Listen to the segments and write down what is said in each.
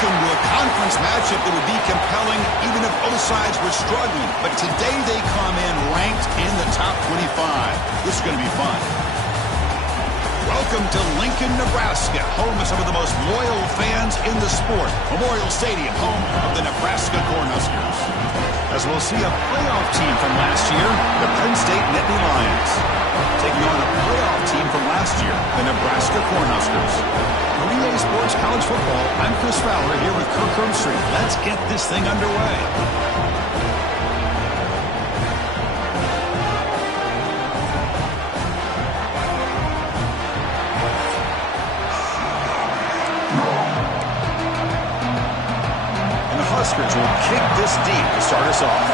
Welcome to a conference matchup that would be compelling even if both sides were struggling. But today they come in ranked in the top 25. This is going to be fun. Welcome to Lincoln, Nebraska, home of some of the most loyal fans in the sport. Memorial Stadium, home of the Nebraska Cornhuskers. As we'll see a playoff team from last year, the Penn State Nittany Lions, taking on a playoff team from last year, the Nebraska Cornhuskers. For EA Sports College Football, I'm Chris Fowler here with Kirk Herbstreit. Let's get this thing underway. Huskers will kick this deep to start us off.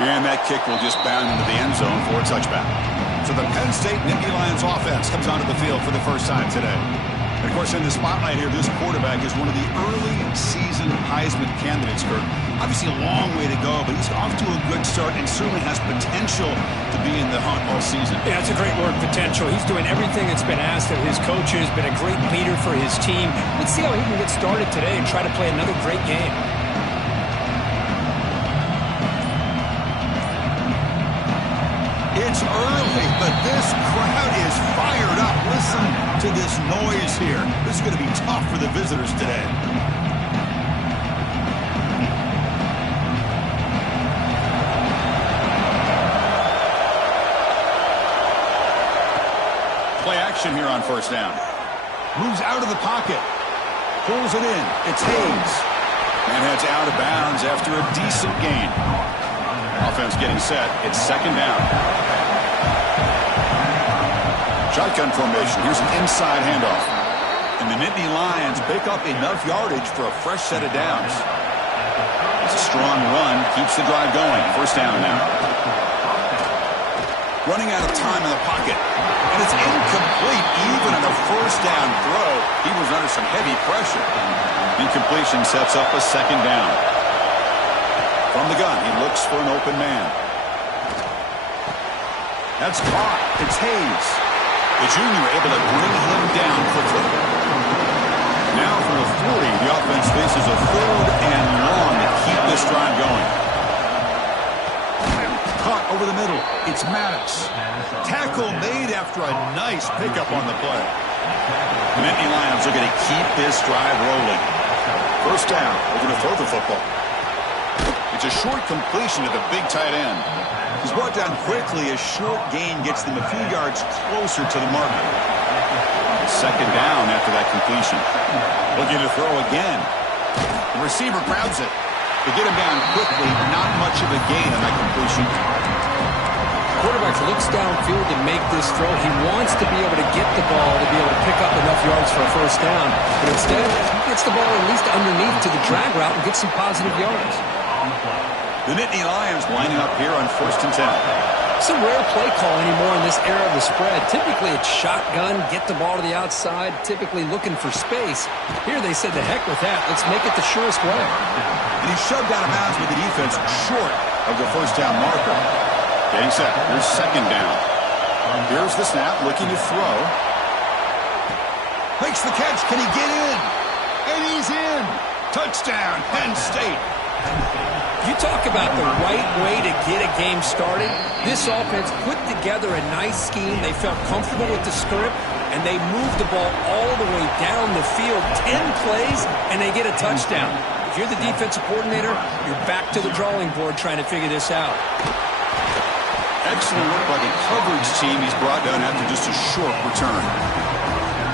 And that kick will just bound into the end zone for a touchback. So the Penn State Nittany Lions offense comes onto the field for the first time today. And of course, in the spotlight here, this quarterback is one of the early season Heisman candidates, Kirk. Obviously a long way to go, but he's off to a good start and certainly has potential to be in the hunt all season. Yeah, that's a great word, potential. He's doing everything that's been asked of his coaches, been a great leader for his team. Let's see how he can get started today and try to play another great game. It's early, but this crowd is fired up. Listen to this noise here. This is going to be tough for the visitors today. Play action here on first down. Moves out of the pocket. Pulls it in. It's Hayes. And heads out of bounds after a decent gain. Offense getting set. It's second down. Shotgun formation. Here's an inside handoff. And the Nittany Lions pick up enough yardage for a fresh set of downs. It's a strong run. Keeps the drive going. First down now. Running out of time in the pocket. And it's incomplete. Even on a first down throw, he was under some heavy pressure. Incompletion sets up a second down. From the gun, he looks for an open man. That's caught. It's Hayes. The junior able to bring him down quickly. Now from the 40, the offense faces a third and long to keep this drive going. Caught over the middle. It's Maddox. Tackle made after a nice pickup on the play. The Nittany Lions are going to keep this drive rolling. First down. They're going to throw the football. It's a short completion to the big tight end. He's brought down quickly. A short gain gets them a few yards closer to the marker. Second down after that completion. Looking to throw again. The receiver grabs it. They get him down quickly. Not much of a gain on that completion. Quarterback looks downfield to make this throw. He wants to be able to get the ball to be able to pick up enough yards for a first down. But instead, he gets the ball at least underneath to the drag route and gets some positive yards. The Nittany Lions lining up here on 1st and 10. It's a rare play call anymore in this era of the spread. Typically, it's shotgun, get the ball to the outside, typically looking for space. Here they said, the heck with that. Let's make it the surest way. And he's shoved out of bounds with the defense short of the first down marker. Getting set. Here's second down. Here's the snap, looking to throw. Makes the catch. Can he get in? And he's in. Touchdown, Penn State. You talk about the right way to get a game started. This offense put together a nice scheme. They felt comfortable with the script, and they moved the ball all the way down the field. 10 plays, and they get a touchdown. If you're the defensive coordinator, you're back to the drawing board trying to figure this out. Excellent work by the coverage team. He's brought down after just a short return.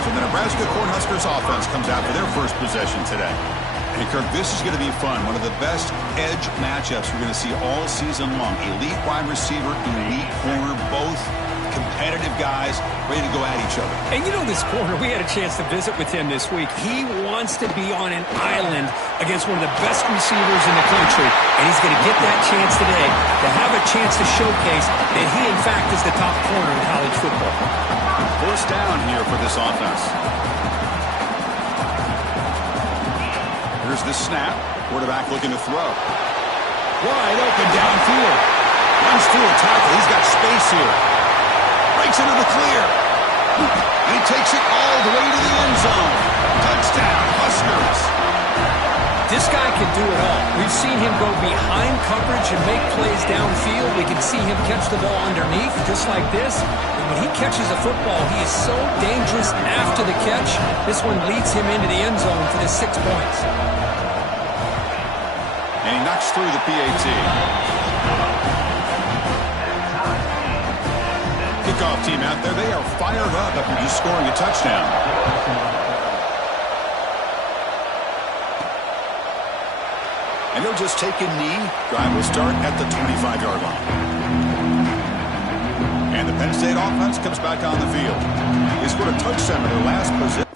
So the Nebraska Cornhuskers offense comes out for their first possession today. And Kirk, this is going to be fun. One of the best edge matchups we're going to see all season long. Elite wide receiver, elite corner, both competitive guys ready to go at each other. And you know this corner, we had a chance to visit with him this week. He wants to be on an island against one of the best receivers in the country. And he's going to get that chance today to have a chance to showcase that he, in fact, is the top corner in college football. First down here for this offense. Here's the snap. Quarterback looking to throw. Wide open downfield. Runs through a tackle. He's got space here. Breaks into the clear. And he takes it all the way to the end zone. Touchdown, Huskers. This guy can do it all. We've seen him go behind coverage and make plays downfield. We can see him catch the ball underneath, just like this. And when he catches a football, he is so dangerous after the catch. This one leads him into the end zone for the 6 points. And he knocks through the PAT. Kickoff team out there, they are fired up after just scoring a touchdown. And they'll just take a knee. Drive will start at the 25-yard line. And the Penn State offense comes back on the field. They scored a touchdown in their last possession.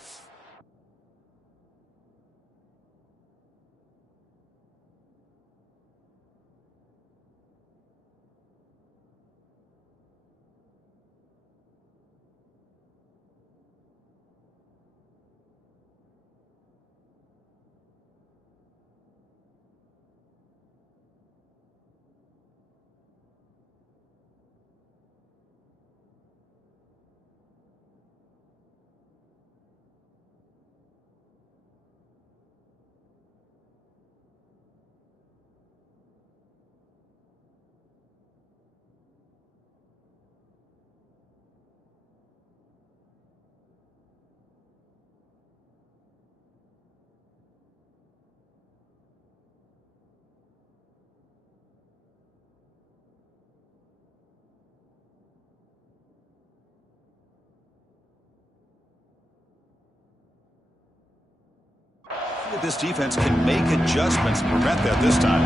This defense can make adjustments to prevent that this time.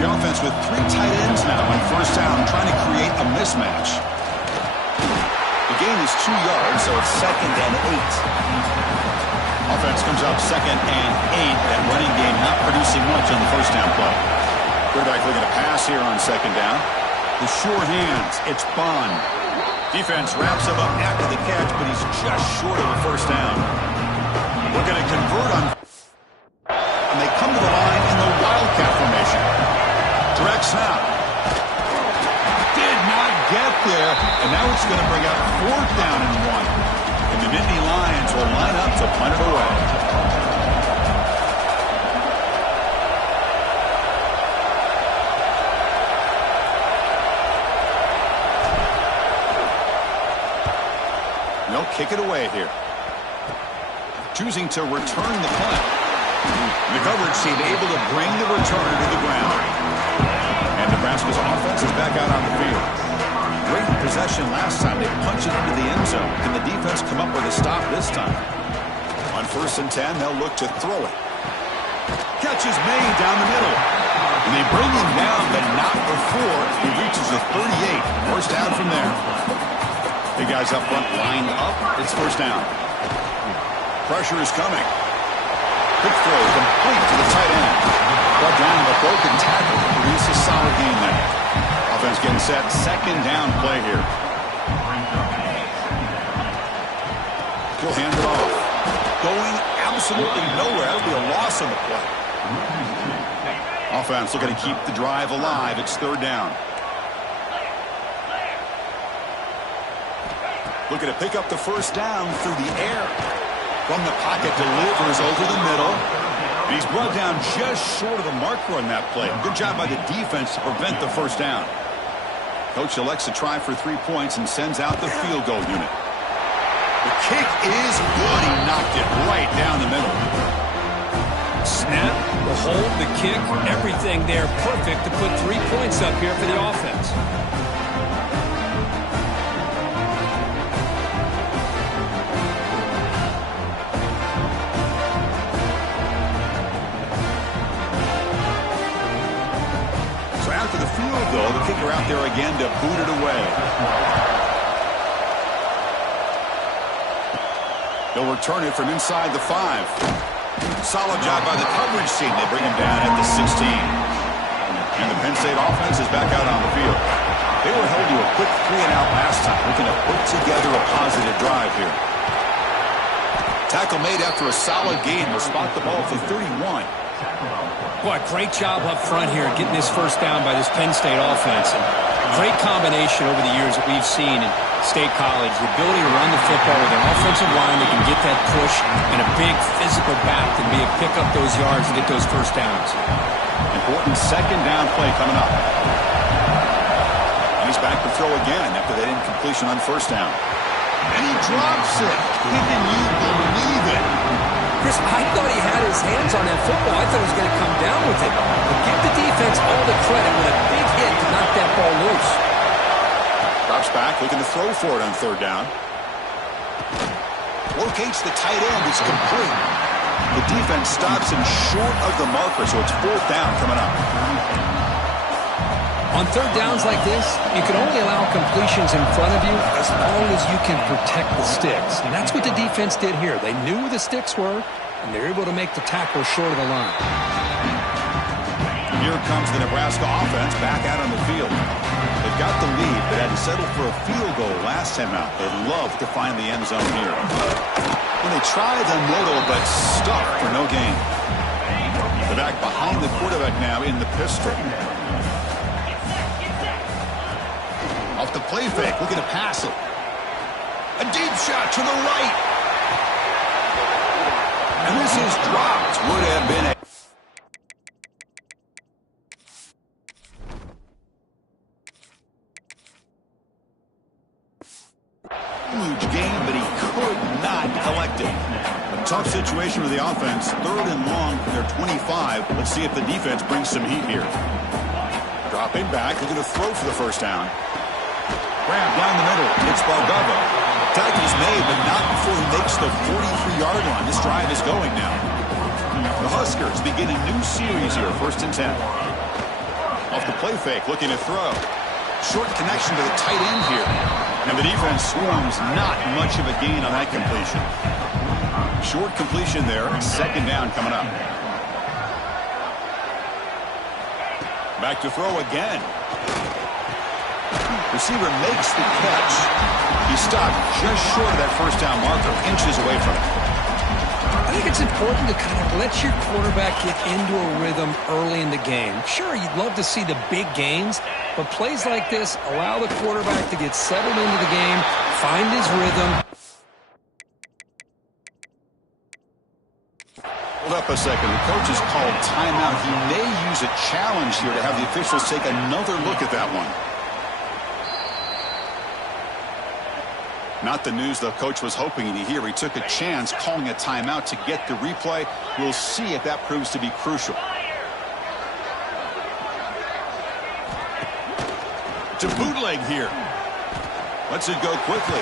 The offense with 3 tight ends now on first down, trying to create a mismatch. The gain is 2 yards, so it's 2nd and 8. Offense comes up 2nd and 8. That running game not producing much on the first down play. Quarterback looking to pass here on 2nd down. The sure hands, it's Bond. Defense wraps him up after the catch, but he's just short of the first down. We're going to convert on. And they come to the line in the Wildcat formation. Direct snap. Did not get there. And now it's going to bring up 4th down and 1. And the Nittany Lions will line up to punt it away. They'll kick it away here. Choosing to return the punt. The coverage team able to bring the returner to the ground. And Nebraska's offense is back out on the field. Great possession last time. They punched it into the end zone. Can the defense come up with a stop this time? On 1st and 10, they'll look to throw it. Catch is made down the middle. And they bring him down, but not before he reaches the 38. First down from there. The guys up front lined up. It's first down. Pressure is coming. Quick throw complete to the tight end. Brought down with a broken tackle. Produce a solid gain there. Offense getting set. 2nd down play here. He'll hand it off. Going absolutely nowhere. That'll be a loss on the play. Offense looking to keep the drive alive. It's 3rd down. Looking to pick up the first down through the air. From the pocket, delivers over the middle. And he's brought down just short of the marker on that play. Good job by the defense to prevent the first down. Coach elects to try for 3 points and sends out the field goal unit. The kick is good. He knocked it right down the middle. Snap, the hold, the kick, everything there perfect to put 3 points up here for the offense. The kicker out there again to boot it away. They'll return it from inside the 5. Solid job by the coverage team. They bring him down at the 16. And the Penn State offense is back out on the field. They were held to a quick 3-and-out last time, looking to put together a positive drive here. Tackle made after a solid gain. Will spot the ball for 31. Boy, great job up front here getting this first down by this Penn State offense. And Great combination over the years that we've seen in State College. The ability to run the football with an offensive line that can get that push and a big physical back to be able to pick up those yards and get those first downs. Important second down play coming up. And he's back to throw again after that incompletion on first down. And he drops it. Can you believe it? Chris, I thought he had his hands on that football. I thought he was going to come down with it. But give the defense all the credit with a big hit to knock that ball loose. Drops back, looking to throw for it on third down. Locates the tight end. It's complete. The defense stops him short of the marker, so it's fourth down coming up. On third downs like this, you can only allow completions in front of you as long as you can protect the sticks. And that's what the defense did here. They knew where the sticks were, and they were able to make the tackle short of the line. Here comes the Nebraska offense back out on the field. They've got the lead, but had to settle for a field goal last time out. They'd love to find the end zone here. When they try the middle, but stuck for no gain. The back behind the quarterback now in the pistol. Off the play fake, looking to pass it. A deep shot to the right. And this is dropped. Would have been a huge game, but he could not collect it. A tough situation for the offense. Third and long from their 25. Let's see if the defense brings some heat here. Dropping back, looking to throw for the first down. Grab down the middle. It's Barbava. Tackle's made, but not before he makes the 43-yard line. This drive is going now. The Huskers begin a new series here, first and 10. Off the play fake, looking to throw. Short connection to the tight end here. And the defense swarms, not much of a gain on that completion. Short completion there, second down coming up. Back to throw again. Receiver makes the catch. He stopped just short of that first down marker, inches away from it. I think it's important to kind of let your quarterback get into a rhythm early in the game. Sure, you'd love to see the big gains, but plays like this allow the quarterback to get settled into the game, find his rhythm. Hold up a second. The coach has called timeout. He may use a challenge here to have the officials take another look at that one. Not the news the coach was hoping to hear. He took a chance calling a timeout to get the replay. We'll see if that proves to be crucial. To bootleg here. Lets it go quickly.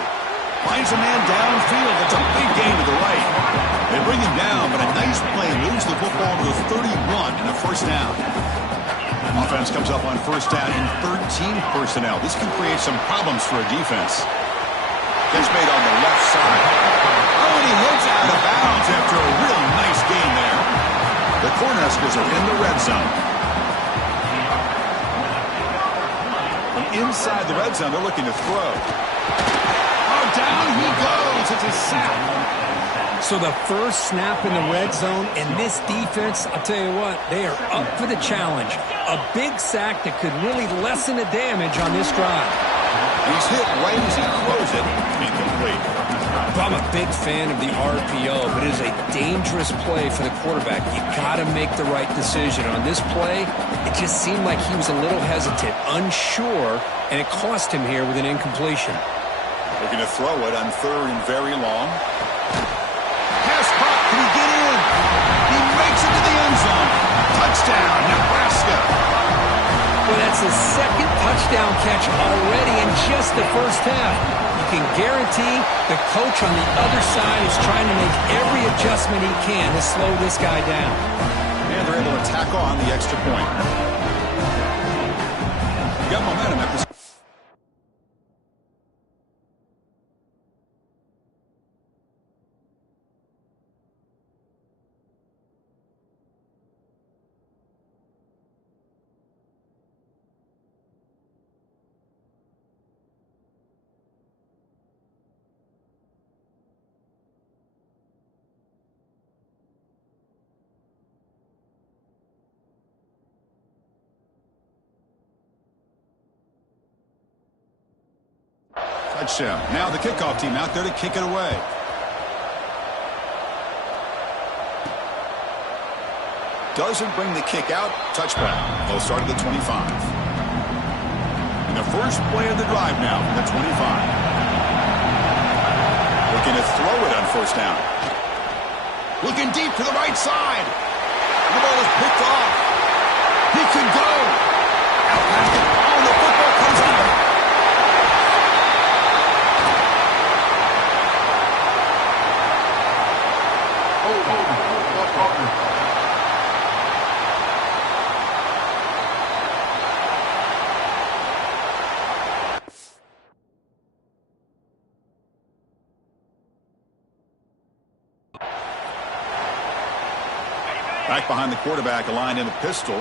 Finds a man downfield. It's a big gain to the right. They bring him down, but a nice play moves the football to the 31 and a first down. Offense comes up on first down in 13 personnel. This can create some problems for a defense. Catch made on the left side. Oh, and he heads out of bounds after a real nice gain there. The Cornhuskers are in the red zone. From inside the red zone, they're looking to throw. Oh, down he goes. It's a sack. So the first snap in the red zone, and this defense, I'll tell you what, they are up for the challenge. A big sack that could really lessen the damage on this drive. He's hit right as he throws it. Incomplete. I'm a big fan of the RPO, but it is a dangerous play for the quarterback. You got to make the right decision. On this play, it just seemed like he was a little hesitant, unsure, and it cost him here with an incompletion. Looking to throw it on third and very long. Pass caught. Can he get in? He makes it to the end zone. Touchdown, Nebraska. Well, that's his second touchdown catch already in just the first half. You can guarantee the coach on the other side is trying to make every adjustment he can to slow this guy down. And they're able to tack on the extra point. Got momentum at this. Touchdown. Now the kickoff team out there to kick it away. Doesn't bring the kick out. Touchback. They'll start at the 25. And the first play of the drive now from the 25. Looking to throw it on first down. Looking deep to the right side. The ball is picked off. He can go. Out past it. Oh, the football comes out. Back behind the quarterback, aligned in a pistol.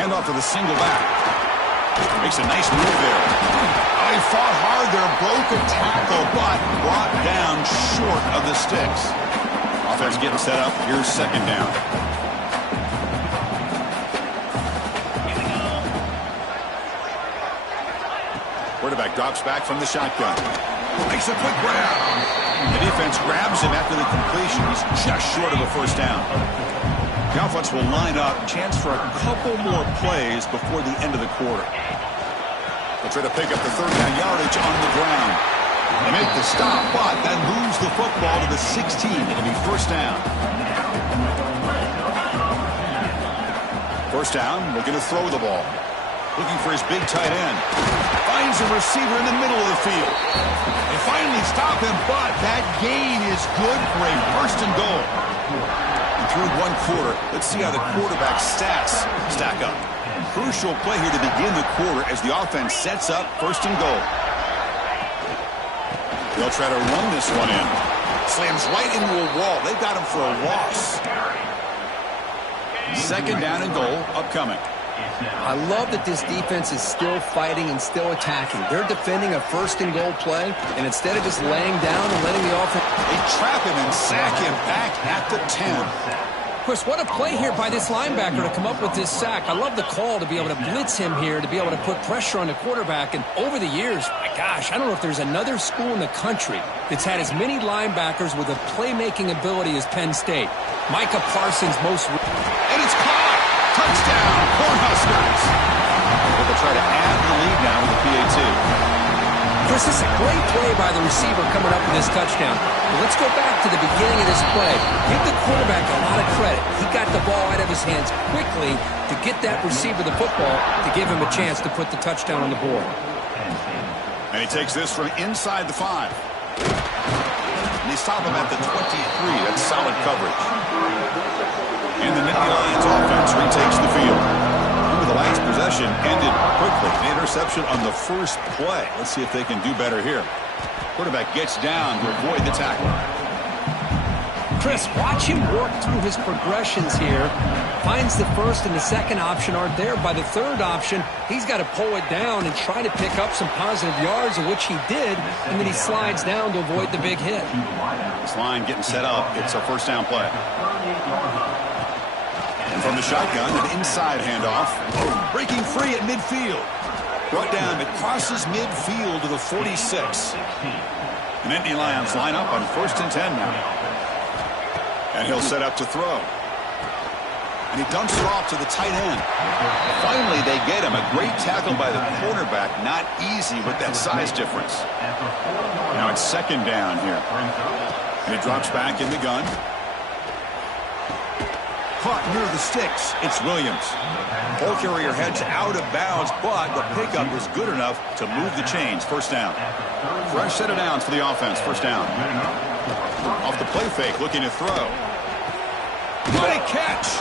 Hand off to the single back. Makes a nice move there. Oh, he fought hard there, broke a tackle, but brought down short of the sticks. Offense getting set up. Here's second down. Quarterback drops back from the shotgun. Makes a quick grab. The defense grabs him after the completion. He's just short of a first down. The offense will line up. Chance for a couple more plays before the end of the quarter. They'll try to pick up the third down yardage on the ground. They make the stop, but then lose the football to the 16. It'll be first down. First down, looking to throw the ball. Looking for his big tight end. Finds a receiver in the middle of the field. They finally stop him, but that gain is good for a first and goal. And through one quarter, let's see how the quarterback's stats stack up. Crucial play here to begin the quarter as the offense sets up first and goal. They'll try to run this one in. Slams right into a wall. They've got him for a loss. Second down and goal upcoming. I love that this defense is still fighting and still attacking. They're defending a first and goal play, and instead of just laying down and letting the offense... They trap him and sack him back at the 10. Chris, what a play here by this linebacker to come up with this sack. I love the call to be able to blitz him here, to be able to put pressure on the quarterback. And over the years, my gosh, I don't know if there's another school in the country that's had as many linebackers with a playmaking ability as Penn State. Micah Parsons most... And it's caught! Touchdown, Cornhuskers! They'll try to add the lead now with the PAT. Chris, this is a great play by the receiver coming up with this touchdown. But let's go back to the beginning of this play. Give the quarterback a lot of credit. He got the ball out of his hands quickly to get that receiver the football to give him a chance to put the touchdown on the board. And he takes this from inside the 5. And they stop him at the 23. That's solid coverage. And the Nittany Lions offense retakes the field. The last possession ended quickly. An interception on the first play. Let's see if they can do better here. Quarterback gets down to avoid the tackle. Chris, watch him work through his progressions here. Finds the first and the second option aren't there. By the third option, he's got to pull it down and try to pick up some positive yards, of which he did, and then he slides down to avoid the big hit. This line getting set up. It's a first down play. And from the shotgun, an inside handoff. Breaking free at midfield. Brought down, it crosses midfield to the 46. The Nittany Lions line up on first and 10 now. And he'll set up to throw. And he dumps it off to the tight end. Finally, they get him. A great tackle by the cornerback. Not easy with that size difference. Now it's second down here. And he drops back in the gun. Caught near the sticks. It's Williams. Ball carrier heads out of bounds, but the pickup is good enough to move the chains. First down. Fresh set of downs for the offense. First down. Off the play fake, looking to throw. What a catch!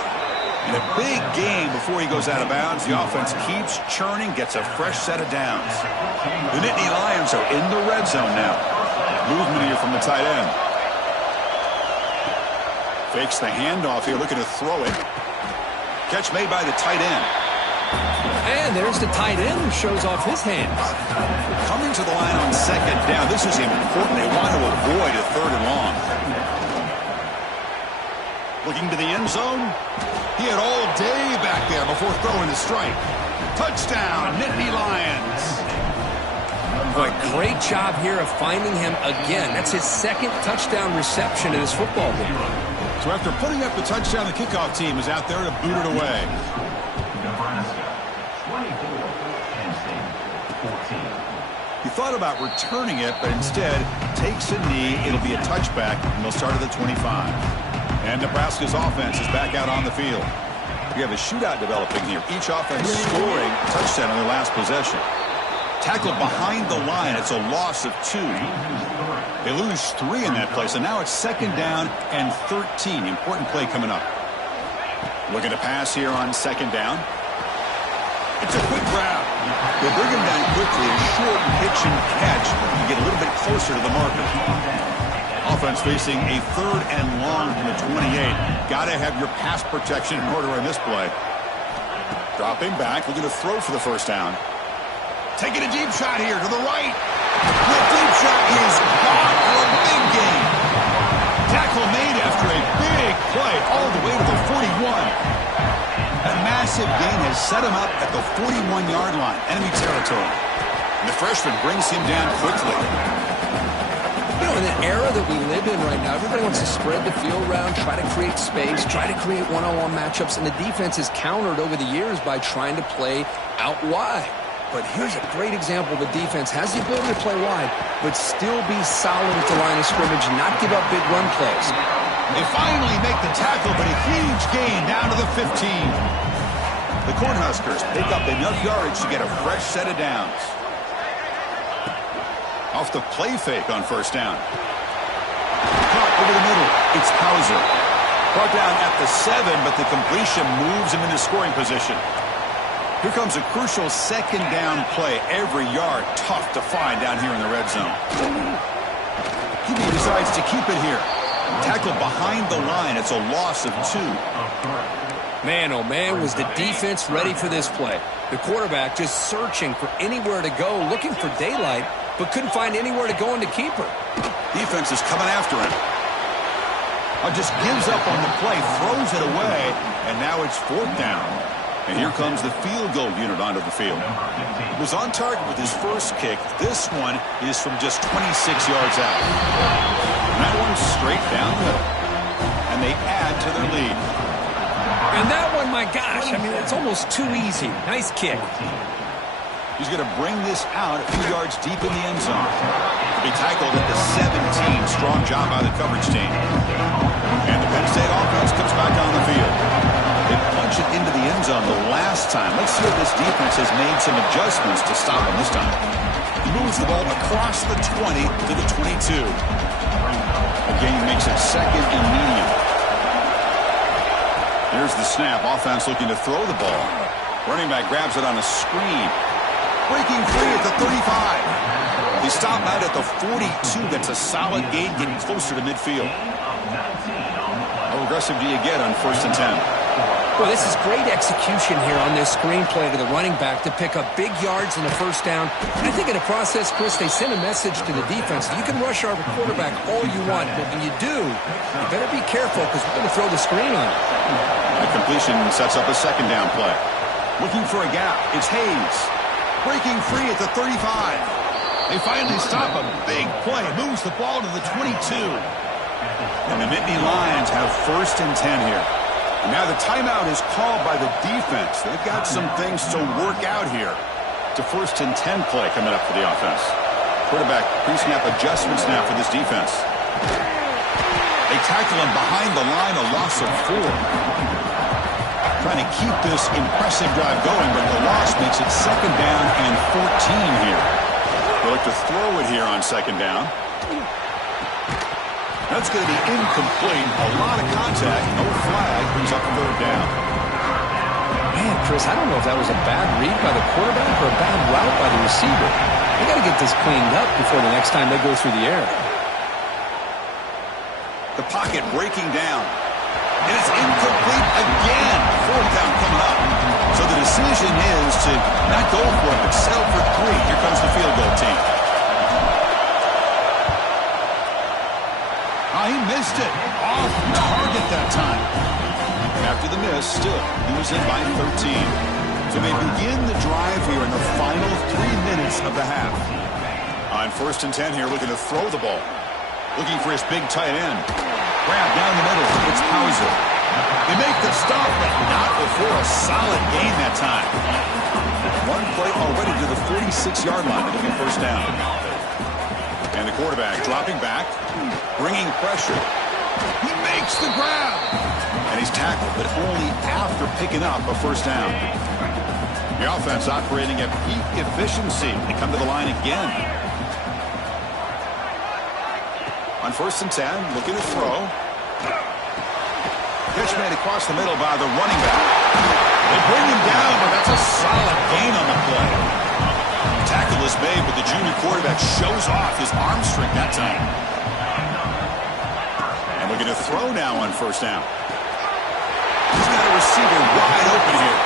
And a big gain before he goes out of bounds. The offense keeps churning, gets a fresh set of downs. The Nittany Lions are in the red zone now. Movement here from the tight end. Fakes the handoff here, looking to throw it. Catch made by the tight end. And there's the tight end who shows off his hands. Coming to the line on second down. This is important. They want to avoid a third and long. Looking to the end zone. He had all day back there before throwing the strike. Touchdown, Nittany Lions. Boy, great job here of finding him again. That's his second touchdown reception in his football game. So after putting up the touchdown, the kickoff team is out there to boot it away. Nebraska, 24, Penn State, 14. He thought about returning it, but instead takes a knee. It'll be a touchback, and they'll start at the 25. And Nebraska's offense is back out on the field. We have a shootout developing here. Each offense scoring a touchdown on their last possession. Tackled behind the line. It's a loss of 2. They lose 3 in that play, so now it's 2nd down and 13. Important play coming up. Looking to pass here on 2nd down. It's a quick route. They bring him down quickly. A short pitch and catch to get a little bit closer to the marker. Offense facing a 3rd and long from the 28. Got to have your pass protection in order on this play. Dropping back, looking to throw for the 1st down. Taking a deep shot here to the right. The deep shot is caught for a big gain. Tackle made after a big play all the way to the 41. A massive gain has set him up at the 41-yard line, enemy territory. And the freshman brings him down quickly. You know, in an era that we live in right now, everybody wants to spread the field around, try to create space, try to create one-on-one matchups, and the defense is countered over the years by trying to play out wide. But here's a great example of a defense has the ability to play wide, but still be solid at the line of scrimmage and not give up big run plays. They finally make the tackle, but a huge gain down to the 15. The Cornhuskers pick up enough yardage to get a fresh set of downs. Off the play fake on 1st down. Caught over the middle. It's Hauser. Brought down at the 7, but the completion moves him into scoring position. Here comes a crucial 2nd down play. Every yard tough to find down here in the red zone. He decides to keep it here. Tackled behind the line. It's a loss of 2. Man, oh man, was the defense ready for this play. The quarterback just searching for anywhere to go, looking for daylight, but couldn't find anywhere to go in the keeper. Defense is coming after him. Just gives up on the play, throws it away, and now it's 4th down. And here comes the field goal unit onto the field. He was on target with his first kick. This one is from just 26 yards out. And that one's straight down the middle. And they add to their lead. And that one, my gosh, I mean, it's almost too easy. Nice kick. He's going to bring this out a few yards deep in the end zone. He'll be tackled at the 17. Strong job by the coverage team. And the Penn State offense comes back on the field. They punch it into the end zone the last time. Let's see if this defense has made some adjustments to stop him this time. He moves the ball across the 20 to the 22. Again, he makes it 2nd and medium. Here's the snap. Offense looking to throw the ball. Running back grabs it on a screen. Breaking free at the 35. He stopped out at the 42. That's a solid gain, getting closer to midfield. How aggressive do you get on 1st and 10? Well, this is great execution here on this screenplay to the running back to pick up big yards in the 1st down. I think in the process, Chris, they send a message to the defense. You can rush our quarterback all you want, but when you do, you better be careful because we're going to throw the screen on you. The completion sets up a 2nd down play. Looking for a gap. It's Hayes. Breaking free at the 35. They finally stop a big play. Moves the ball to the 22. And the Nittany Lions have 1st and 10 here. And now the timeout is called by the defense. They've got some things to work out here. It's a 1st and 10 play coming up for the offense. Quarterback pre-snap adjustment snap for this defense. They tackle him behind the line, a loss of 4. Trying to keep this impressive drive going, but the loss makes it 2nd down and 14 here. They look to throw it here on 2nd down. That's going to be incomplete. A lot of contact. No flag. Brings up 3rd down. Man, Chris, I don't know if that was a bad read by the quarterback or a bad route by the receiver. They got to get this cleaned up before the next time they go through the air. The pocket breaking down. And it's incomplete again. 4th down coming up. So the decision is to not go for it, but settle for 3. Here comes the field goal team. He missed it. Off target that time. After the miss, still losing by 13. So they begin the drive here in the final 3 minutes of the half. On 1st and 10 here, looking to throw the ball. Looking for his big tight end. Grab down the middle. It's Hauser. They make the stop, but not before a solid gain that time. One play already to the 46-yard line. It'll be 1st down. And the quarterback dropping back, bringing pressure. He makes the grab. And he's tackled, but only after picking up a 1st down. The offense operating at peak efficiency. They come to the line again. On 1st and 10, looking to throw. Pitch made across the middle by the running back. They bring him down, but that's a solid gain on the play. Tackle is made, but the junior quarterback shows off his arm strength that time. And we're going to throw now on 1st down. He's got a receiver wide open here.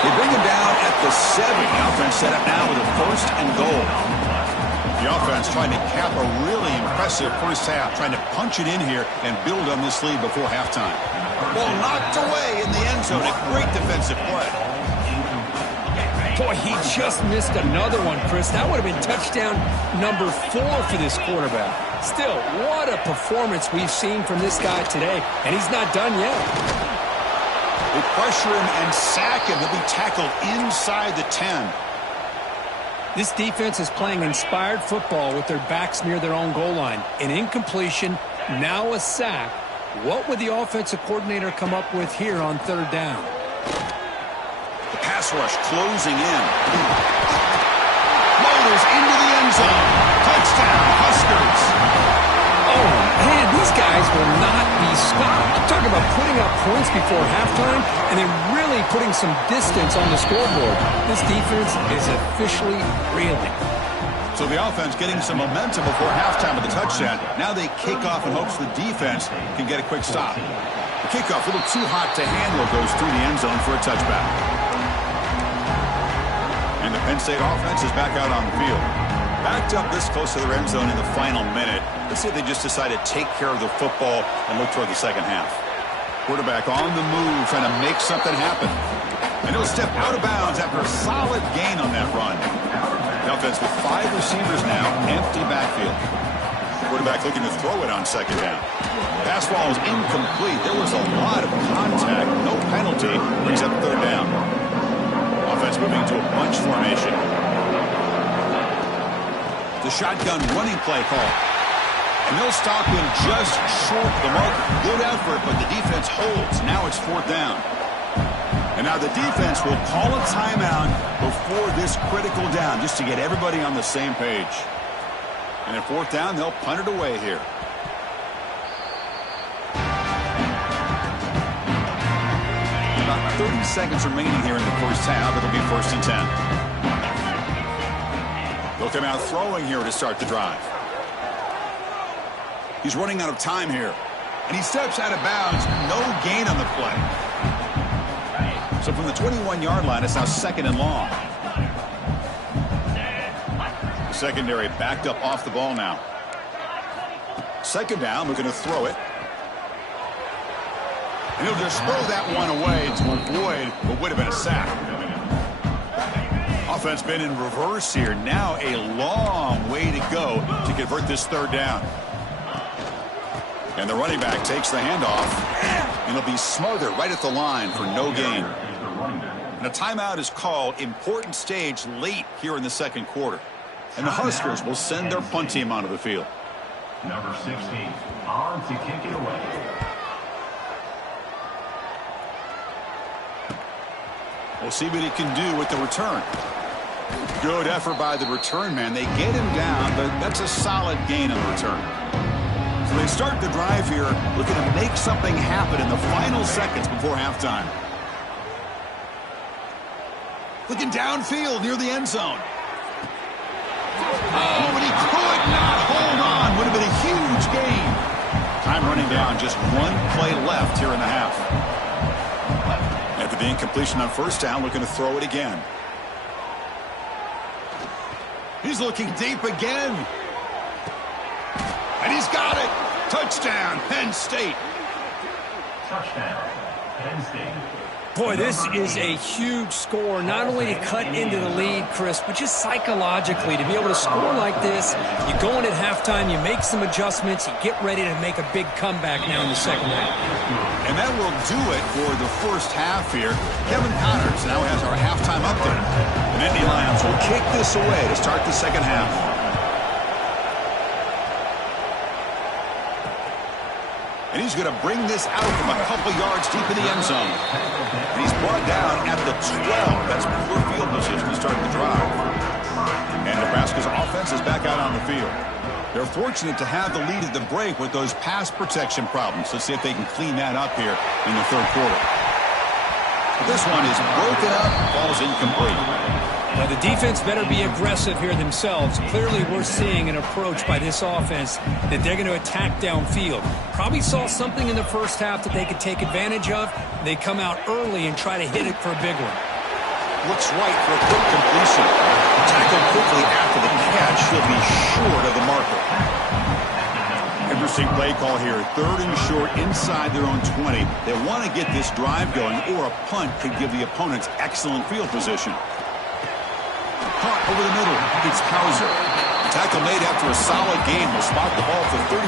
They bring him down at the 7. The offense set up now with a 1st and goal. The offense trying to cap a really impressive 1st half, trying to punch it in here and build on this lead before halftime. Ball knocked away in the end zone. A great defensive play. Boy, he just missed another one, Chris. That would have been touchdown number 4 for this quarterback. Still, what a performance we've seen from this guy today, and he's not done yet. They pressure him and sack him. He'll be tackled inside the 10. This defense is playing inspired football with their backs near their own goal line. An incompletion, now a sack. What would the offensive coordinator come up with here on 3rd down? The pass rush closing in. Motors into the end zone. Touchdown, Huskers. Oh, man, these guys will not be stopped. I'm talking about putting up points before halftime and then really putting some distance on the scoreboard. This defense is officially reeling. So the offense getting some momentum before halftime with the touchdown. Now they kick off in hopes the defense can get a quick stop. The kickoff a little too hot to handle, goes through the end zone for a touchback. And the Penn State offense is back out on the field. Backed up this close to their end zone in the final minute. Let's see if they just decide to take care of the football and look toward the second half. Quarterback on the move, trying to make something happen. And he'll step out of bounds after a solid gain on that run. The offense with 5 receivers now, empty backfield. Quarterback looking to throw it on 2nd down. Pass ball is incomplete. There was a lot of contact, no penalty. Brings up 3rd down. Offense moving to a bunch formation. The shotgun running play call. And they'll stop him just short of the mark. Good effort, but the defense holds. Now it's 4th down. And now the defense will call a timeout before this critical down, just to get everybody on the same page. And at 4th down, they'll punt it away here. About 30 seconds remaining here in the 1st half. It'll be 1st and 10. They'll come out throwing here to start the drive. He's running out of time here. And he steps out of bounds. No gain on the play. So from the 21-yard line, it's now 2nd and long. The secondary backed up off the ball now. 2nd down, looking to throw it. And he'll just throw that one away to avoid what would have been a sack. Offense been in reverse here. Now a long way to go to convert this 3rd down. And the running back takes the handoff. And he'll be smothered right at the line for no gain. And a timeout is called. Important stage late here in the 2nd quarter. And the Huskers will send their punt team onto the field. Number 16 on to kick it away. We'll see what he can do with the return. Good effort by the return man. They get him down, but that's a solid gain on the return. So they start the drive here, looking to make something happen in the final seconds before halftime. Looking downfield near the end zone. Oh, but he could not hold on. Would have been a huge gain. Time running down, just 1 play left here in the half. After the incompletion on 1st down, looking to throw it again. He's looking deep again. And he's got it. Touchdown, Penn State. Touchdown, Penn State. Boy, this is a huge score, not only to cut into the lead, Chris, but just psychologically to be able to score like this. You go in at halftime, you make some adjustments, you get ready to make a big comeback now in the second half. And that will do it for the first half here. Kevin Connors now has our halftime update. The Nittany Lions will kick this away to start the second half. And he's going to bring this out from a couple yards deep in the end zone. And he's brought down at the 12. That's poor field position to start the drive. And Nebraska's offense is back out on the field. They're fortunate to have the lead at the break with those pass protection problems. Let's see if they can clean that up here in the third quarter. But this one is broken up, falls incomplete. Now, the defense better be aggressive here themselves. Clearly, we're seeing an approach by this offense that they're going to attack downfield. Probably saw something in the first half that they could take advantage of. They come out early and try to hit it for a big one. Looks right for a quick completion. Tackled quickly after the catch. He'll be short of the marker. Interesting play call here. Third and short inside their own 20. They want to get this drive going, or a punt could give the opponents excellent field position. Caught over the middle. It's Hauser. The tackle made after a solid game will spot the ball for 31.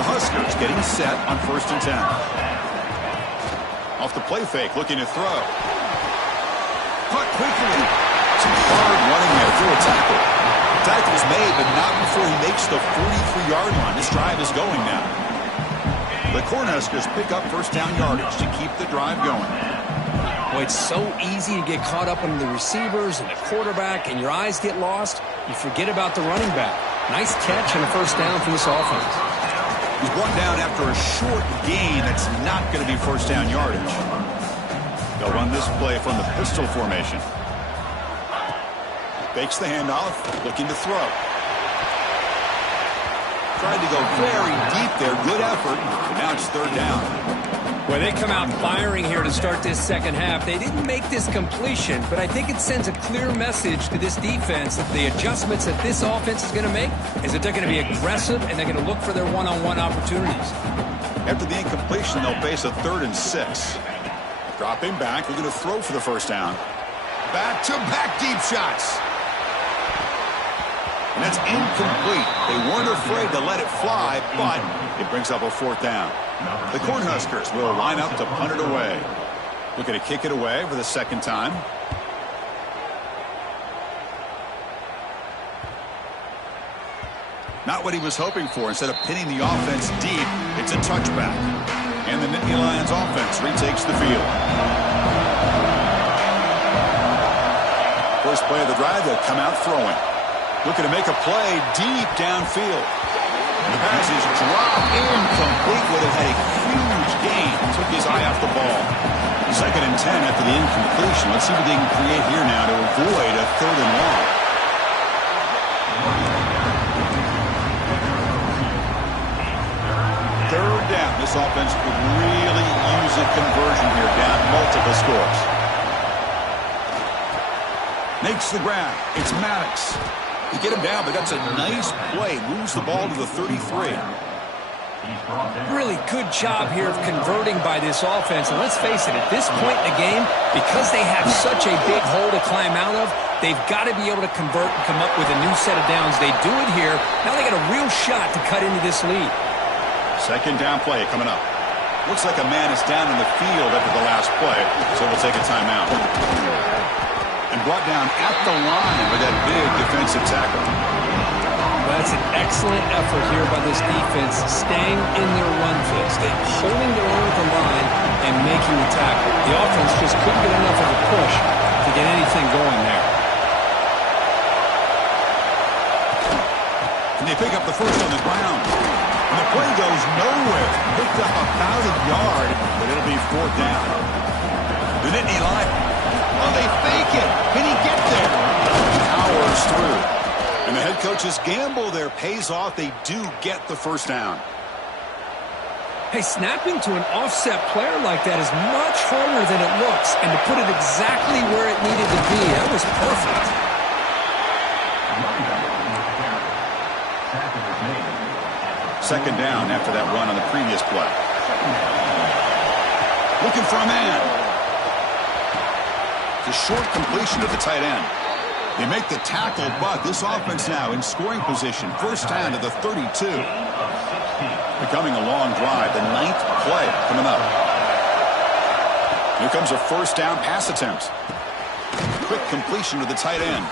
The Huskers getting set on 1st and 10. Off the play fake, looking to throw. Caught quickly. Some hard running there through a tackle. Tackle's made, but not before he makes the 43-yard line. This drive is going now. The Cornhuskers pick up first down yardage to keep the drive going. Boy, it's so easy to get caught up on the receivers and the quarterback, and your eyes get lost. You forget about the running back. Nice catch and a first down for this offense. He's brought down after a short gain. That's not going to be first down yardage. They'll run this play from the pistol formation. Fakes the handoff, looking to throw. Tried to go very deep there. Good effort. But now it's third down. Well, they come out firing here to start this second half. They didn't make this completion, but I think it sends a clear message to this defense that the adjustments that this offense is going to make is that they're going to be aggressive and they're going to look for their one-on-one opportunities. After the incompletion, they'll face a 3rd and 6. Dropping back, looking to throw for the first down. Back-to-back deep shots. And that's incomplete. They weren't afraid to let it fly, but it brings up a 4th down. The Cornhuskers will line up to punt it away. Looking to kick it away for the second time. Not what he was hoping for. Instead of pinning the offense deep, it's a touchback. And the Nittany Lions offense retakes the field. First play of the drive, they'll come out throwing. Looking to make a play deep downfield. And the pass is dropped incomplete. Would have had a huge gain. Took his eye off the ball. 2nd and 10 after the incompletion. Let's see what they can create here now to avoid a 3rd and long. Third down. This offense could really use a conversion here. Down multiple scores. Makes the grab. It's Maddox. To get him down, but that's a nice play. Moves the ball to the 33. Really good job here of converting by this offense. And let's face it, at this point in the game, because they have such a big hole to climb out of, they've got to be able to convert and come up with a new set of downs. They do it here. Now they got a real shot to cut into this lead. Second down play coming up. Looks like a man is down in the field after the last play, so we'll take a timeout. And brought down at the line with that big defensive tackle. Well, that's an excellent effort here by this defense, staying in their run fix. They're holding their own at the line and making the tackle. The offense just couldn't get enough of a push to get anything going there. And they pick up the first on the ground. And the play goes nowhere. Picked up about a yard, but it'll be 4th down. The Nittany Lions. Oh, they fake it. Can he get there? Powers through. And the head coach's gamble there pays off. They do get the first down. Hey, snapping to an offset player like that is much harder than it looks. And to put it exactly where it needed to be, that was perfect. Second down after that run on the previous play. Looking for a man. It's a short completion to the tight end. They make the tackle, but this offense now in scoring position. First down to the 32. Becoming a long drive. The 9th play coming up. Here comes a first down pass attempt. Quick completion to the tight end.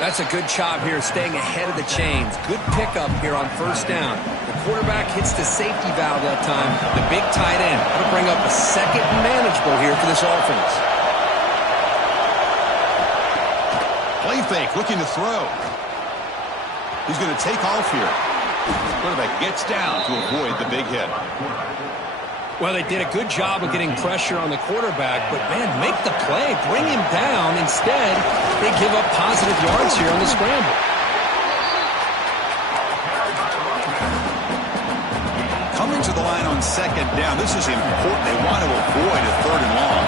That's a good job here staying ahead of the chains. Good pickup here on first down. The quarterback hits the safety valve that time. The big tight end. That'll bring up a second and manageable here for this offense. Play fake, looking to throw. He's going to take off here. Quarterback gets down to avoid the big hit. Well, they did a good job of getting pressure on the quarterback, but, man, make the play. Bring him down. Instead, they give up positive yards here on the scramble. Coming to the line on second down. This is important. They want to avoid a third and long.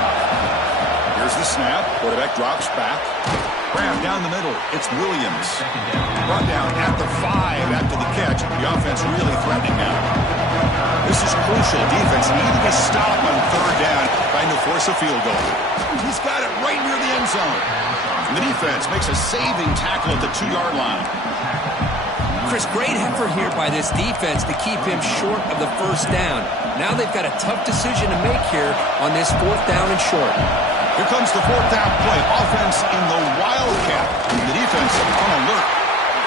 Here's the snap. Quarterback drops back. Grab down the middle. It's Williams. Brought down at the 5 after the catch. The offense really threatening now. This is crucial. Defense needing a stop on third down, trying to force a field goal. He's got it right near the end zone. And the defense makes a saving tackle at the 2-yard line. Chris, great effort here by this defense to keep him short of the first down. Now they've got a tough decision to make here on this 4th down and short. Here comes the 4th down play. Offense in the wildcat. The defense on alert.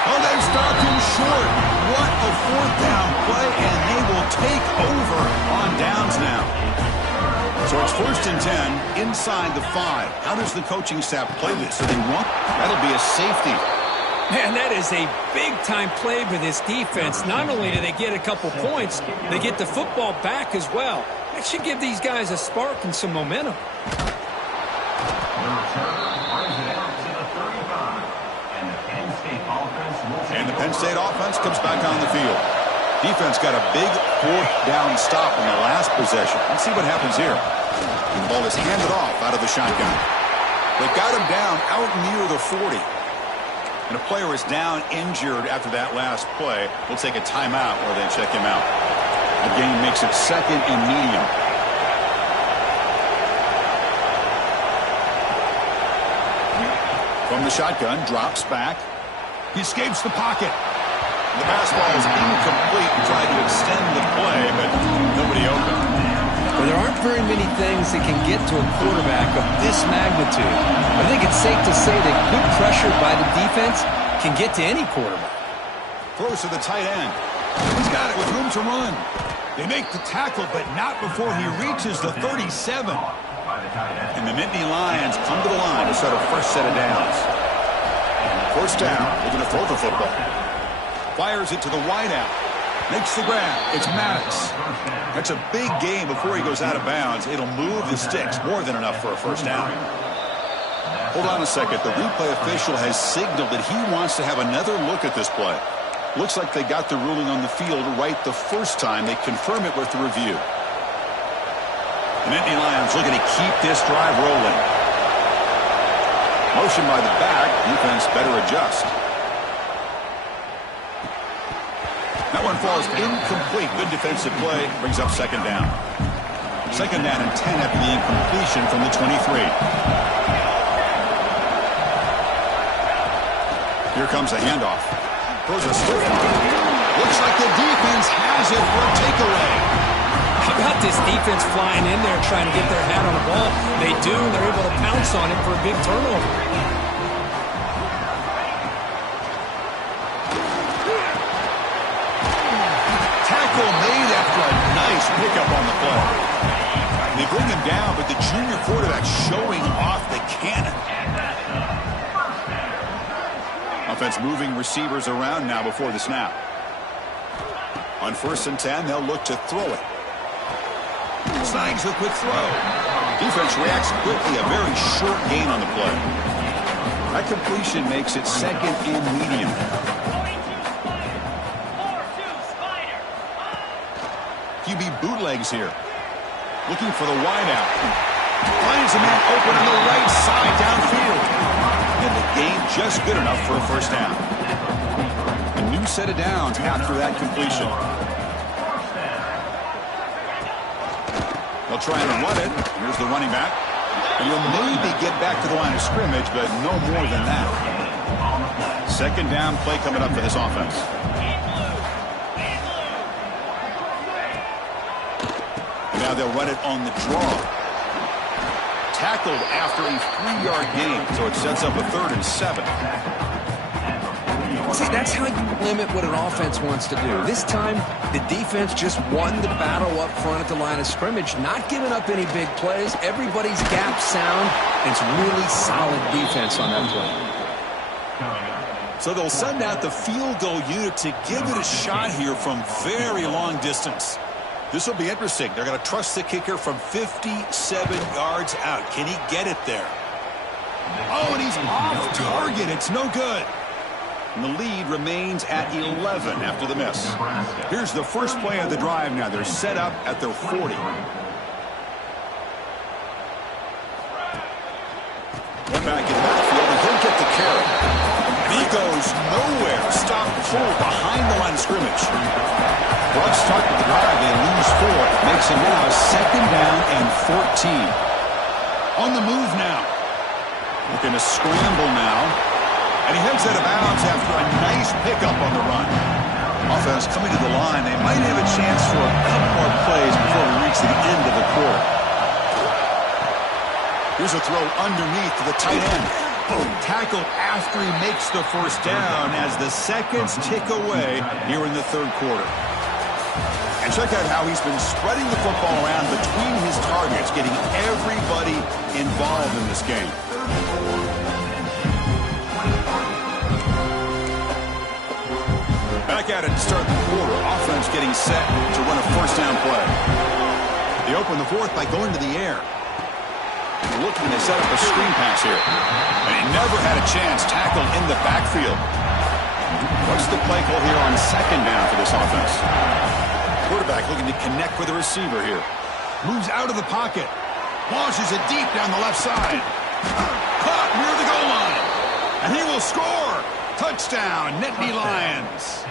Oh, they've stopped him short. What a 4th down play, and they will take over on downs now. So it's 1st and 10 inside the 5. How does the coaching staff play this? Do they want? That'll be a safety. Man, that is a big-time play for this defense. Not only do they get a couple points, they get the football back as well. That should give these guys a spark and some momentum. And the Penn State offense comes back on the field. Defense got a big 4th down stop in the last possession. Let's see what happens here. And the ball is handed off out of the shotgun. They got him down out near the 40. And a player is down injured after that last play. We'll take a timeout or then check him out. The game makes it 2nd and medium. From the shotgun, drops back. He escapes the pocket. The pass ball is incomplete. Tried to extend the play, but nobody open. Well, there aren't very many things that can get to a quarterback of this magnitude. I think it's safe to say that good pressure by the defense can get to any quarterback. Throws to the tight end. He's got it with room to run. They make the tackle, but not before he reaches the 37. And the Nittany Lions come to the line to start a first set of downs. First down, they're going to throw the football. Fires it to the wideout. Makes the grab. It's Maddox. That's a big gain before he goes out of bounds. It'll move the sticks. More than enough for a first down. Hold on a second. The replay official has signaled that he wants to have another look at this play. Looks like they got the ruling on the field right the first time. They confirm it with the review. The Nittany Lions looking to keep this drive rolling. Motion by the back. Defense better adjust. That one falls incomplete. Good defensive play. Brings up second down. Second down and 10 after the incompletion from the 23. Here comes a handoff. Throws a straight. Looks like the defense has it for a takeaway. How about this defense flying in there trying to get their hat on the ball? They do, and they're able to pounce on it for a big turnover. Tackle made after a nice pickup on the play. They bring him down, but the junior quarterback showing off the cannon. Offense moving receivers around now before the snap. On 1st and 10, they'll look to throw it. Snags the quick throw. Defense reacts quickly. A very short gain on the play. That completion makes it 2nd and medium. QB bootlegs here. Looking for the wideout. Finds a man open on the right side downfield. And the game just good enough for a first down. A new set of downs after that completion. They'll try and run it. Here's the running back. And he'll maybe get back to the line of scrimmage, but no more than that. Second down play coming up for this offense. And now they'll run it on the draw. Tackled after a 3-yard gain, so it sets up a 3rd and 7. See, that's how you limit what an offense wants to do. This time, the defense just won the battle up front at the line of scrimmage, not giving up any big plays. Everybody's gap sound. It's really solid defense on that play. So they'll send out the field goal unit to give it a shot here from very long distance. This will be interesting. They're going to trust the kicker from 57 yards out. Can he get it there? Oh, and he's off target. It's no good. And the lead remains at 11 after the miss. Here's the first play of the drive now. They're set up at their 40. Back in the backfield, and he'll get the carry. And he goes nowhere. Stop full behind the line of scrimmage. Broad start to the drive. They lose 4. Makes it now 2nd down and 14. On the move now. Looking to scramble now. And he heads out of bounds after a nice pickup on the run. Offense coming to the line. They might have a chance for a couple more plays before we reach the end of the quarter. Here's a throw underneath to the tight end. Tackled after he makes the first down as the seconds tick away here in the 3rd quarter. And check out how he's been spreading the football around between his targets, getting everybody involved in this game. Back at it to start the quarter. Offense getting set to run a first down play. They open the 4th by going to the air. Looking to set up a screen pass here. And he never had a chance. Tackled in the backfield. What's the play call here on 2nd down for this offense? Quarterback looking to connect with the receiver here. Moves out of the pocket. Launches it deep down the left side. Caught near the goal line. And he will score. Touchdown, Nittany Lions.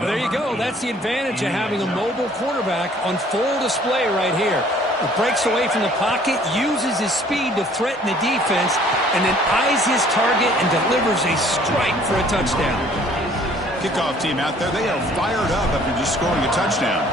Well, there you go. That's the advantage of having a mobile quarterback on full display right here. He breaks away from the pocket, uses his speed to threaten the defense, and then eyes his target and delivers a strike for a touchdown. Kickoff team out there, they are fired up after just scoring a touchdown.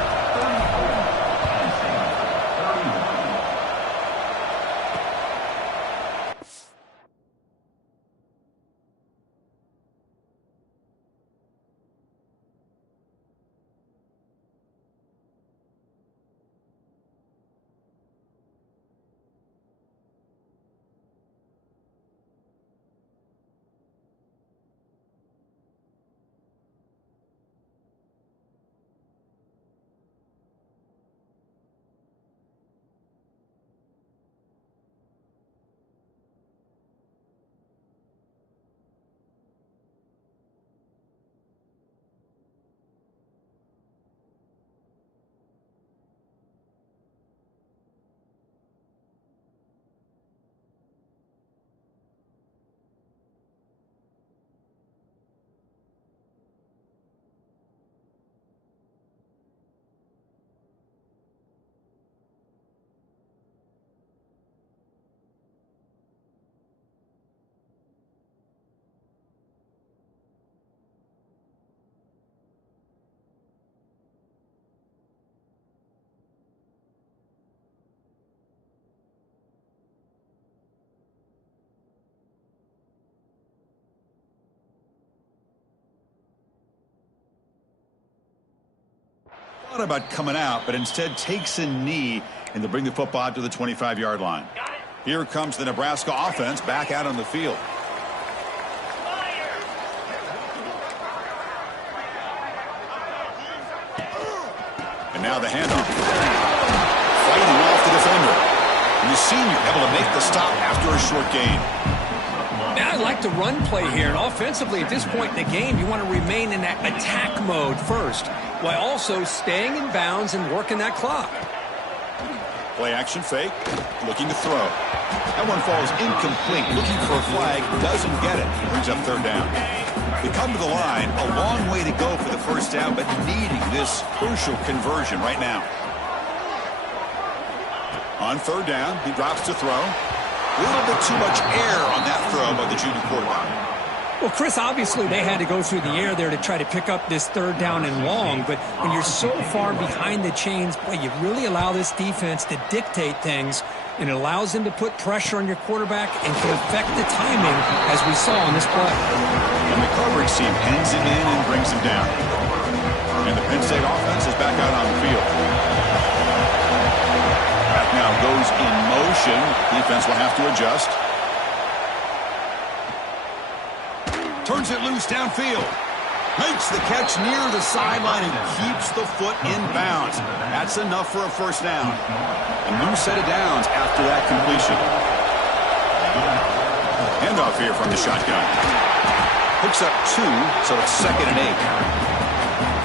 Thought about coming out, but instead takes a knee and to bring the football out to the 25-yard line. Here comes the Nebraska offense back out on the field. And now the handoff. Fighting off the defender. And the senior able to make the stop after a short gain. Now I like the run play here, and offensively at this point in the game, you want to remain in that attack mode first, while also staying in bounds and working that clock. Play action fake, looking to throw. That one falls incomplete, looking for a flag, doesn't get it. Brings up 3rd down. They come to the line, a long way to go for the first down, but needing this crucial conversion right now. On third down, he drops to throw. A little bit too much air on that throw by the junior quarterback. Well, Chris, obviously they had to go through the air there to try to pick up this third down and long, but when you're so far behind the chains, boy, you really allow this defense to dictate things, and it allows them to put pressure on your quarterback and can affect the timing, as we saw on this play. And the coverage team pins him in and brings him down. And the Penn State offense is back out on the field. Back now goes in motion. Defense will have to adjust. Turns it loose downfield. Makes the catch near the sideline and keeps the foot in bounds. That's enough for a first down. A new set of downs after that completion. Handoff here from the shotgun. Hooks up 2, so it's 2nd and 8.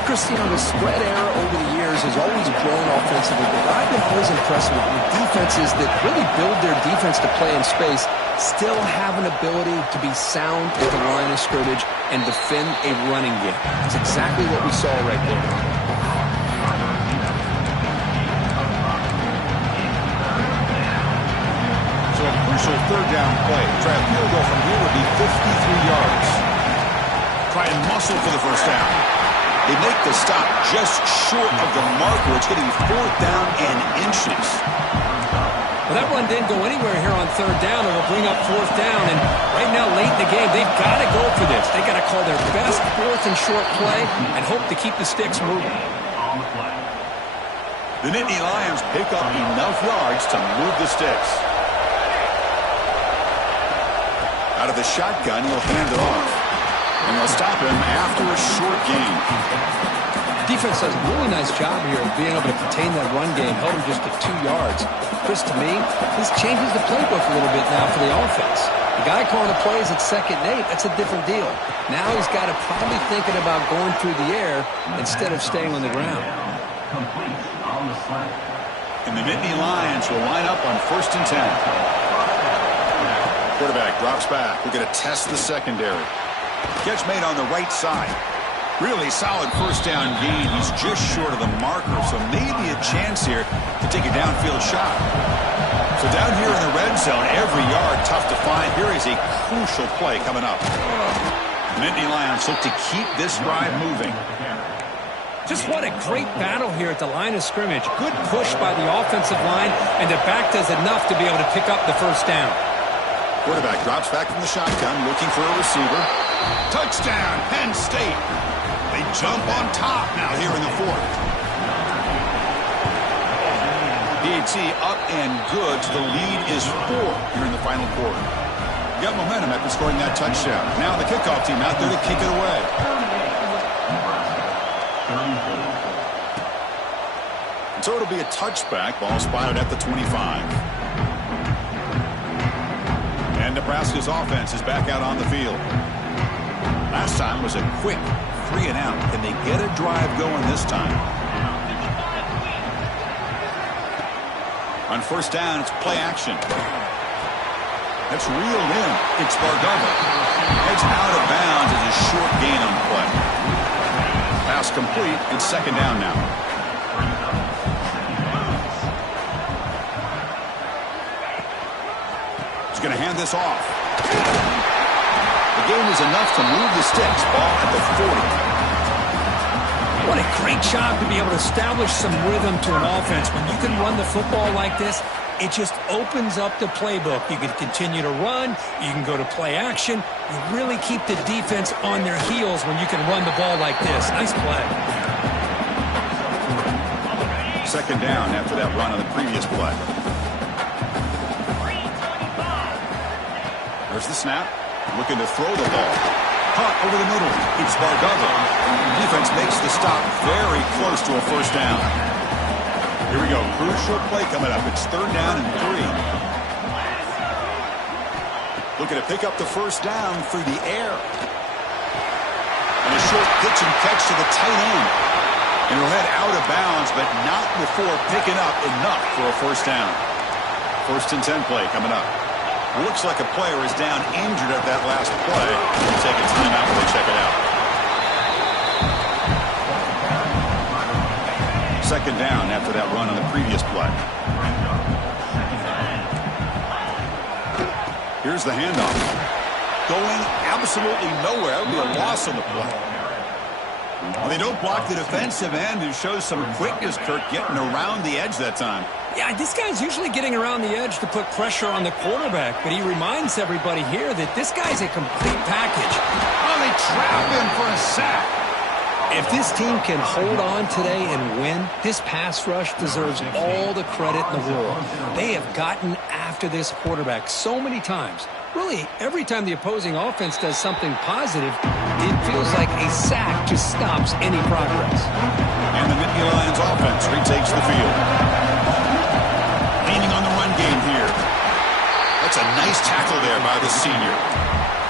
Chris, the spread error over the years has always grown offensively, but I've been always impressed with defenses that really build their defense to play in space, still have an ability to be sound at the line of scrimmage and defend a running game. That's exactly what we saw right there. So a crucial third down play. Try a field goal from here would be 53 yards. Try and muscle for the first down. They make the stop just short of the marker. It's going to be 4th down and inches. Well, that run didn't go anywhere here on third down. It will bring up 4th down. And right now, late in the game, they've got to go for this. They've got to call their best 4th and short play and hope to keep the sticks moving. The Nittany Lions pick up enough yards to move the sticks. Out of the shotgun, he'll hand it off. And they'll stop him after a short gain. Defense does a really nice job here of being able to contain that run game, held him just to 2 yards. Chris, to me, this changes the playbook a little bit now for the offense. The guy calling the plays at 2nd and 8, that's a different deal. Now he's got to probably thinking about going through the air instead of staying on the ground. And the Nittany Lions will line up on 1st and 10. Quarterback drops back. We're going to test the secondary. Catch made on the right side. Really solid first down gain. He's just short of the marker, so maybe a chance here to take a downfield shot. So down here in the red zone, every yard tough to find. Here is a crucial play coming up. The Nittany Lions look to keep this drive moving. Just what a great battle here at the line of scrimmage. Good push by the offensive line, and the back does enough to be able to pick up the first down. Quarterback drops back from the shotgun, looking for a receiver. Touchdown, Penn State. They jump on top now here in the 4th. PAT up and good. The lead is 4 here in the final quarter. Got momentum after scoring that touchdown. Now the kickoff team out there to kick it away. And so it'll be a touchback. Ball spotted at the 25. And Nebraska's offense is back out on the field. Last time was a quick 3 and out. Can they get a drive going this time? On first down, it's play action. That's reeled in. It's Bardava. It's out of bounds as a short gain on the play. Pass complete. It's 2nd down now. He's going to hand this off. The gain is enough to move the sticks. Ball at the 40. What a great job to be able to establish some rhythm to an offense. When you can run the football like this, it just opens up the playbook. You can continue to run. You can go to play action. You really keep the defense on their heels when you can run the ball like this. Nice play. 2nd down after that run on the previous play. There's the snap. Looking to throw the ball. Caught over the middle. It's Bardava. Defense makes the stop very close to a first down. Here we go. Crucial play coming up. It's 3rd down and 3. Looking to pick up the first down through the air. And a short pitch and catch to the tight end. And he'll head out of bounds, but not before picking up enough for a first down. 1st and 10 play coming up. Looks like a player is down injured at that last play. We'll take a timeout when they check it out. 2nd down after that run on the previous play. Here's the handoff. Going absolutely nowhere. It'll be a loss on the play. Well, they don't block the defensive end, who shows some quickness, Kirk, getting around the edge that time. Yeah, this guy's usually getting around the edge to put pressure on the quarterback, but he reminds everybody here that this guy's a complete package. Oh, they trap him for a sack. If this team can hold on today and win, this pass rush deserves all the credit in the world. They have gotten after this quarterback so many times. Really, every time the opposing offense does something positive, it feels like a sack just stops any progress. And the Nittany Lions offense retakes the field. Leaning on the run game here. That's a nice tackle there by the senior.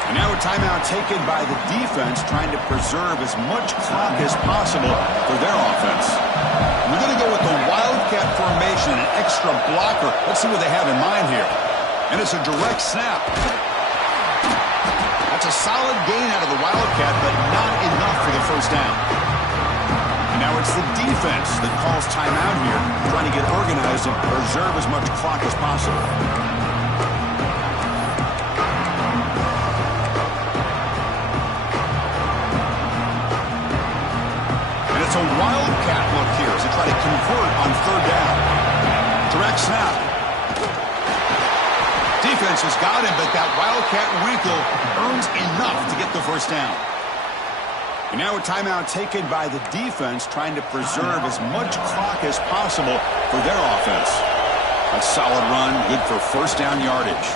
And now a timeout taken by the defense, trying to preserve as much clock as possible for their offense. We're going to go with the Wildcat formation, an extra blocker. Let's see what they have in mind here. And it's a direct snap. That's a solid gain out of the Wildcat, but not enough for the first down. And now it's the defense that calls timeout here, trying to get organized and preserve as much clock as possible. And it's a Wildcat look here as they try to convert on third down. Direct snap. Defense has got him, but that Wildcat wrinkle earns enough to get the first down. And now a timeout taken by the defense, trying to preserve as much clock as possible for their offense. A solid run, good for first down yardage.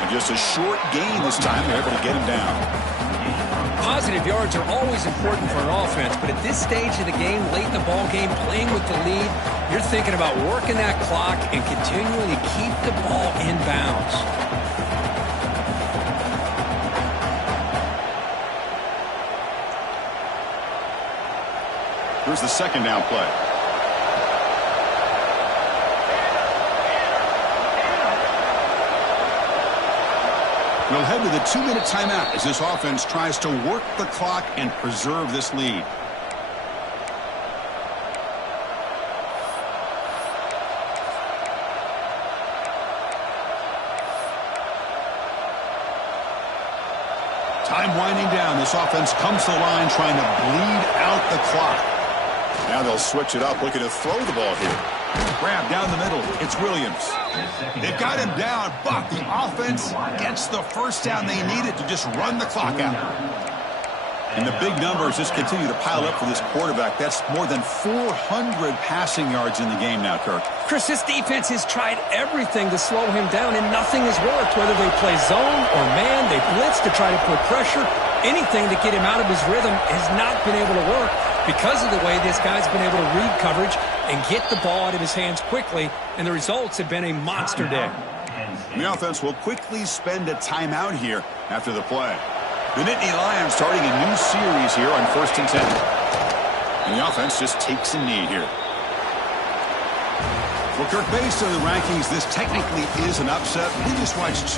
And just a short gain this time, they're able to get him down. Positive yards are always important for an offense, but at this stage of the game, late in the ball game, playing with the lead, you're thinking about working that clock and continuing to keep the ball in bounds. Here's the second down play. We'll head to the 2-minute timeout as this offense tries to work the clock and preserve this lead. Time winding down. This offense comes to the line trying to bleed out the clock. Now they'll switch it up, looking to throw the ball here. Grab down the middle. It's Williams. They've got him down, but the offense gets the first down they needed to just run the clock out. And the big numbers just continue to pile up for this quarterback. That's more than 400 passing yards in the game now, Kirk. Chris, this defense has tried everything to slow him down, and nothing has worked. Whether they play zone or man, they blitz to try to put pressure. Anything to get him out of his rhythm has not been able to work because of the way this guy's been able to read coverage and get the ball out of his hands quickly, and the results have been a monster day. And the offense will quickly spend a timeout here after the play. The Nittany Lions starting a new series here on 1st and 10. And the offense just takes a knee here. Well, Kirk, based on the rankings, this technically is an upset. We just watched two